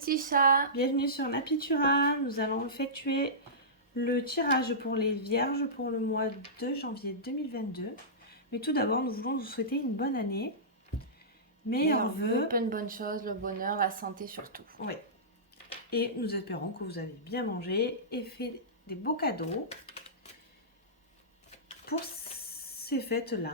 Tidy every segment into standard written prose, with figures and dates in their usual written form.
petits chats. Bienvenue sur Napitura. Nous allons effectuer le tirage pour les vierges pour le mois de janvier 2022. Mais tout d'abord, nous voulons vous souhaiter une bonne année. Meilleurs vœux. Plein de bonnes choses, le bonheur, la santé surtout. Oui. Et nous espérons que vous avez bien mangé et fait des beaux cadeaux pour ces fêtes-là.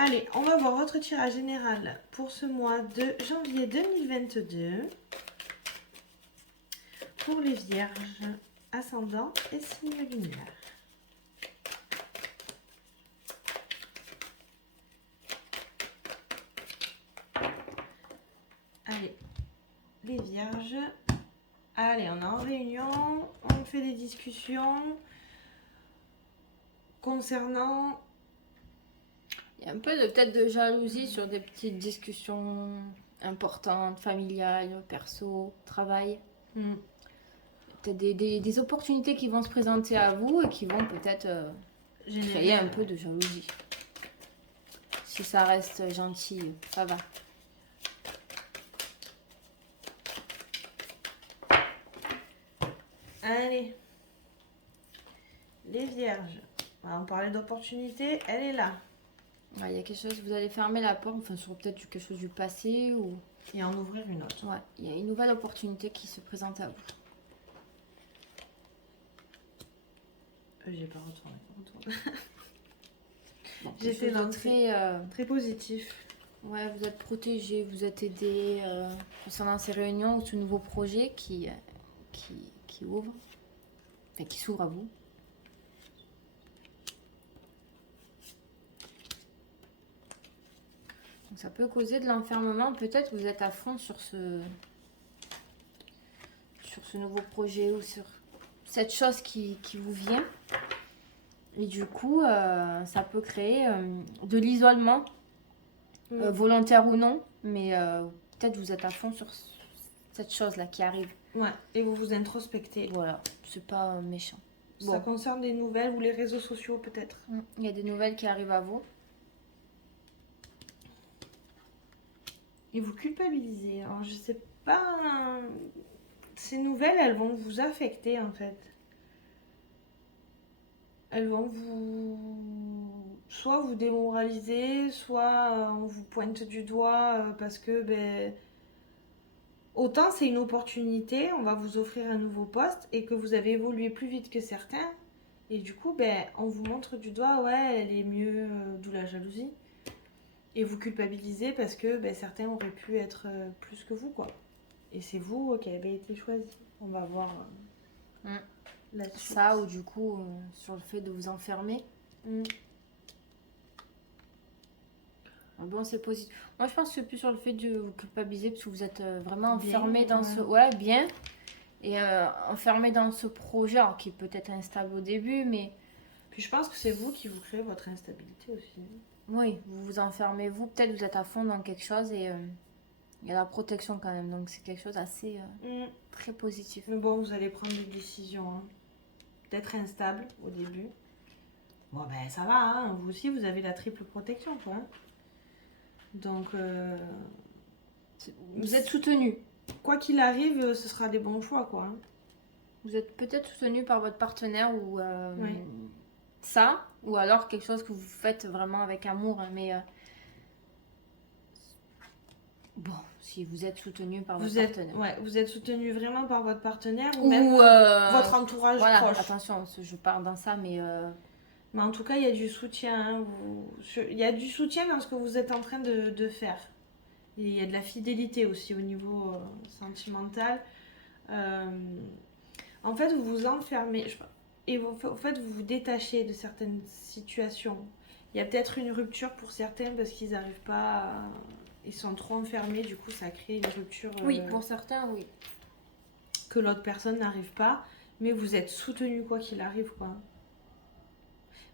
Allez, on va voir votre tirage général pour ce mois de janvier 2022. Pour les vierges, ascendant et signe lunaire. Allez, les vierges. Allez, on est en réunion, on fait des discussions concernant... Il y a un peu peut-être de jalousie sur des petites discussions importantes, familiales, perso, travail. Peut-être des opportunités qui vont se présenter à vous et qui vont peut-être créer un peu de jalousie. Si ça reste gentil, ça va. Allez, les vierges. On parlait d'opportunité, elle est là. Il y a quelque chose, vous allez fermer la porte, enfin sur peut-être quelque chose du passé ou... Et en ouvrir une autre. Ouais, il y a une nouvelle opportunité qui se présente à vous. J'ai pas retourné. Bon, J'étais dans très positif. Ouais, vous êtes protégé, vous êtes aidé concernant ces réunions ou ce nouveau projet qui ouvre, enfin qui s'ouvre à vous. Donc ça peut causer de l'enfermement. Peut-être vous êtes à fond sur ce nouveau projet ou sur cette chose qui vous vient. Et du coup, ça peut créer de l'isolement, volontaire ou non. Mais peut-être vous êtes à fond sur cette chose-là qui arrive. Ouais, et vous vous introspectez. Voilà, c'est pas méchant. Bon. Ça concerne des nouvelles ou les réseaux sociaux peut-être. Il y a des nouvelles qui arrivent à vous. Et vous culpabilisez. Alors je sais pas... Ces nouvelles, elles vont vous affecter en fait. Elles vont vous... Soit vous démoraliser, soit on vous pointe du doigt parce que... Autant c'est une opportunité, on va vous offrir un nouveau poste et que vous avez évolué plus vite que certains. Et du coup, on vous montre du doigt, ouais, elle est mieux, d'où la jalousie. Et vous culpabilisez parce que certains auraient pu être plus que vous, quoi. Et c'est vous qui avez été choisi. On va voir la suite. Ça ou du coup, sur le fait de vous enfermer. Bon, c'est positif. Moi, je pense que c'est plus sur le fait de vous culpabiliser parce que vous êtes vraiment enfermé dans ce... Ouais, bien. Et enfermé dans ce projet, alors qui est peut-être instable au début, mais... Puis je pense que c'est vous qui vous créez votre instabilité aussi. Oui, vous vous enfermez, vous. Peut-être vous êtes à fond dans quelque chose et il y a la protection quand même. Donc c'est quelque chose assez très positif. Mais bon, vous allez prendre des décisions. Hein. Peut-être instable au début. Bon, ça va. Hein. Vous aussi, vous avez la triple protection, quoi. Hein. Donc, vous êtes soutenu. Quoi qu'il arrive, ce sera des bons choix, quoi. Hein. Vous êtes peut-être soutenu par votre partenaire ou ça, ou alors quelque chose que vous faites vraiment avec amour. Mais bon, si vous êtes soutenu par votre partenaire. Ouais, vous êtes soutenu vraiment par votre partenaire ou même votre entourage proche. Attention, je parle dans ça, mais... Mais en tout cas, il y a du soutien. Hein, il y a du soutien dans ce que vous êtes en train de faire. Et il y a de la fidélité aussi au niveau sentimental. En fait, vous vous enfermez. Et en fait, vous vous détachez de certaines situations. Il y a peut-être une rupture pour certains parce qu'ils n'arrivent pas Ils sont trop enfermés, du coup, ça crée une rupture. Oui, pour certains, oui. Que l'autre personne n'arrive pas. Mais vous êtes soutenu quoi qu'il arrive, quoi.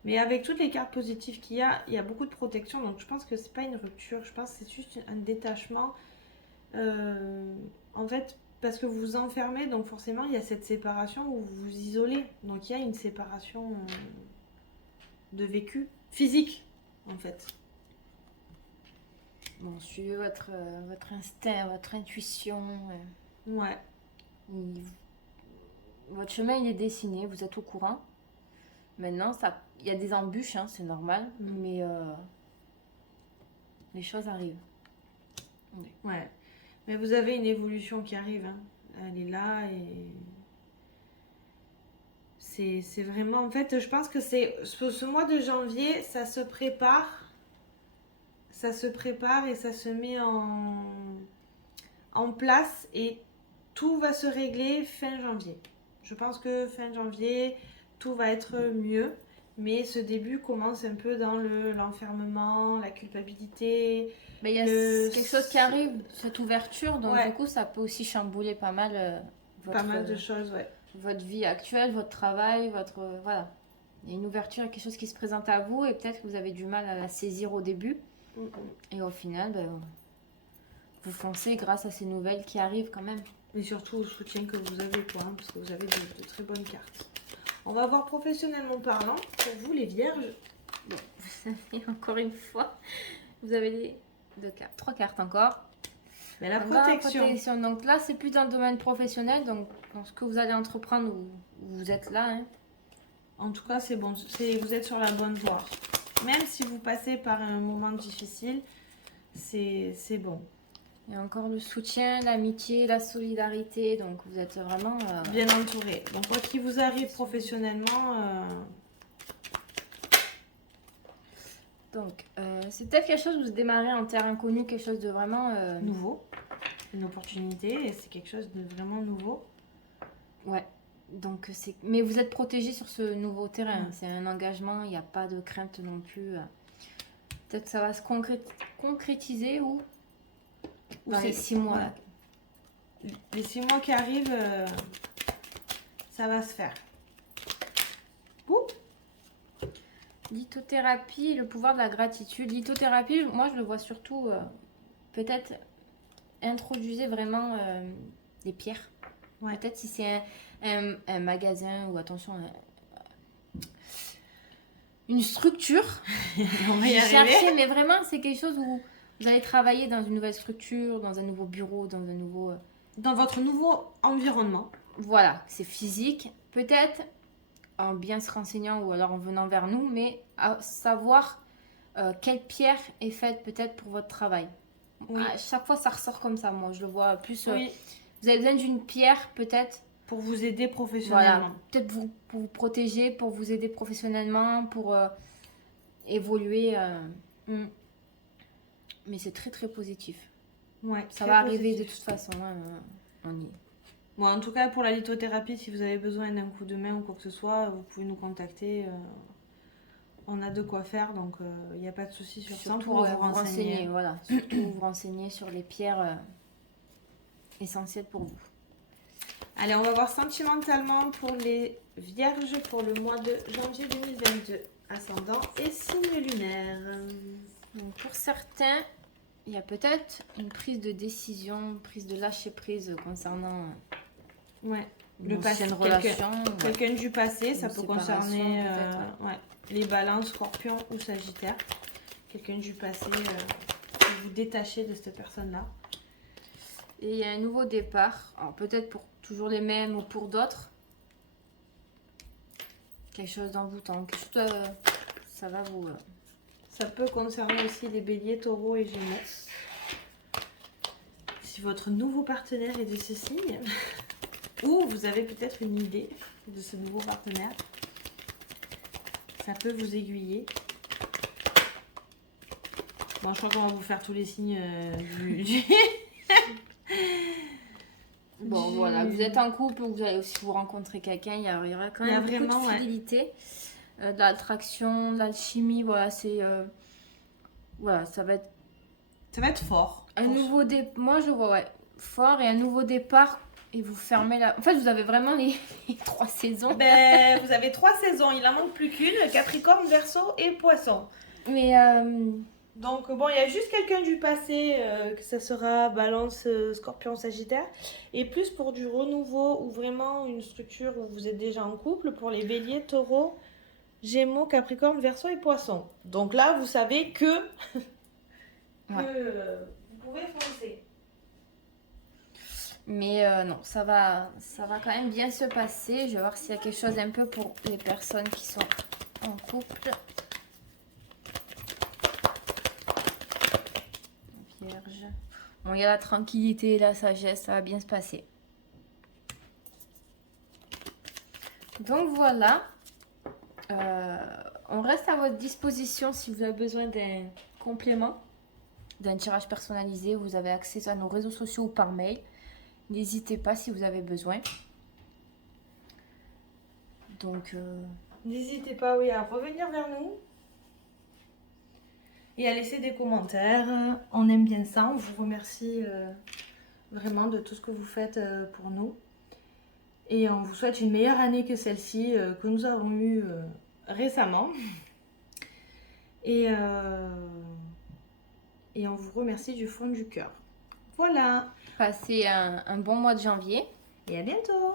Mais avec toutes les cartes positives qu'il y a beaucoup de protection. Donc je pense que c'est pas une rupture. Je pense que c'est juste un détachement. En fait, parce que vous vous enfermez, donc forcément, il y a cette séparation où vous vous isolez. Donc il y a une séparation de vécu physique, en fait. Bon, suivez votre instinct, votre intuition. Ouais. Votre chemin, il est dessiné, vous êtes au courant. Maintenant, il y a des embûches, hein, c'est normal, mais les choses arrivent. Oui. Ouais. Mais vous avez une évolution qui arrive, hein. Elle est là et c'est vraiment... En fait, je pense que ce mois de janvier, ça se prépare et ça se met en place et tout va se régler fin janvier. Je pense que fin janvier, tout va être mieux. Mais ce début commence un peu dans l'enfermement, la culpabilité. Mais il y a quelque chose qui arrive, cette ouverture. Donc du coup, ça peut aussi chambouler pas mal de choses, ouais. Votre vie actuelle, votre travail, voilà. Il y a une ouverture, quelque chose qui se présente à vous et peut-être que vous avez du mal à la saisir au début. Et au final, vous foncez grâce à ces nouvelles qui arrivent quand même. Et surtout au soutien que vous avez, quoi, hein, parce que vous avez de très bonnes cartes. On va voir professionnellement parlant, pour vous les vierges. Bon, vous avez encore une fois, vous avez 3 cartes encore. Mais la protection. Donc là, c'est plus dans le domaine professionnel, donc dans ce que vous allez entreprendre, vous êtes là. Hein. En tout cas, c'est bon, vous êtes sur la bonne voie. Même si vous passez par un moment difficile, c'est bon. Il y a encore le soutien, l'amitié, la solidarité, donc vous êtes vraiment... bien entouré. Donc quoi qu'il vous arrive professionnellement... Donc, c'est peut-être quelque chose où vous démarrez en terre inconnue, quelque chose de vraiment... nouveau. Une opportunité, et c'est quelque chose de vraiment nouveau. Ouais. Donc, mais vous êtes protégé sur ce nouveau terrain. C'est un engagement, il n'y a pas de crainte non plus. Peut-être que ça va se concrétiser ou ces 6 mois là. Les 6 mois qui arrivent, ça va se faire. Lithothérapie, le pouvoir de la gratitude. Lithothérapie, moi je le vois surtout, peut-être introduisez vraiment des pierres. Ouais. Peut-être si c'est un magasin ou attention, une structure. On va y arriver. Mais vraiment c'est quelque chose où vous allez travailler dans une nouvelle structure, dans un nouveau bureau, dans un nouveau... Dans votre nouveau environnement. Voilà, c'est physique. Peut-être en bien se renseignant ou alors en venant vers nous, mais à savoir quelle pierre est faite peut-être pour votre travail. Oui. À chaque fois, ça ressort comme ça. Moi, je le vois plus. Oui. Vous avez besoin d'une pierre peut-être pour vous aider professionnellement. Voilà, peut-être pour vous protéger, pour vous aider professionnellement, pour évoluer. Mais c'est très très positif. Ouais, ça va arriver de toute façon. On y est. Bon, en tout cas, pour la lithothérapie, si vous avez besoin d'un coup de main ou quoi que ce soit, vous pouvez nous contacter. On a de quoi faire, donc il n'y a pas de souci sur ça. On pourra vous renseigner. Voilà. Surtout vous renseigner sur les pierres essentielles pour vous. Allez, on va voir sentimentalement pour les vierges pour le mois de janvier 2022. Ascendant et signe lunaire. Donc pour certains, il y a peut-être une prise de décision, une prise de lâcher prise concernant le passé, quelqu'un du passé, ça peut concerner les balances, scorpions ou sagittaire. Quelqu'un du passé, vous détachez de cette personne-là. Et il y a un nouveau départ, alors peut-être pour toujours les mêmes ou pour d'autres. Quelque chose d'envoûtant, quelque chose ça va vous... Ça peut concerner aussi les béliers, taureaux et gémeaux. Si votre nouveau partenaire est de ce signe, ou vous avez peut-être une idée de ce nouveau partenaire, ça peut vous aiguiller. Bon, je crois qu'on va vous faire tous les signes Bon, voilà, vous êtes en couple ou vous allez aussi vous rencontrer quelqu'un, il y aura quand même beaucoup de fidélité, de l'attraction, de l'alchimie, voilà, c'est... voilà, ça va être fort. Moi, je vois, fort et un nouveau départ. Et vous fermez la... En fait, vous avez vraiment les 3 saisons. Ben, vous avez 3 saisons. Il en manque plus qu'une. Capricorne, Verseau et Poisson. Mais... Donc, bon, il y a juste quelqu'un du passé, que ça sera Balance, Scorpion, Sagittaire. Et plus pour du renouveau ou vraiment une structure où vous êtes déjà en couple, pour les béliers, taureaux, Gémeaux, Capricorne, Verseau et Poisson. Donc là, vous savez que que Ouais. vous pouvez foncer. Mais non, ça va quand même bien se passer. Je vais voir s'il y a quelque chose un peu pour les personnes qui sont en couple. Vierge. Bon, il y a la tranquillité et la sagesse, ça va bien se passer. Donc voilà. On reste à votre disposition si vous avez besoin d'un complément, d'un tirage personnalisé. Vous avez accès à nos réseaux sociaux ou par mail. N'hésitez pas si vous avez besoin. Donc, N'hésitez pas, oui, à revenir vers nous et à laisser des commentaires. On aime bien ça. On vous remercie vraiment de tout ce que vous faites pour nous. Et on vous souhaite une meilleure année que celle-ci que nous avons eue récemment. Et on vous remercie du fond du cœur. Voilà. passez un bon mois de janvier. Et à bientôt.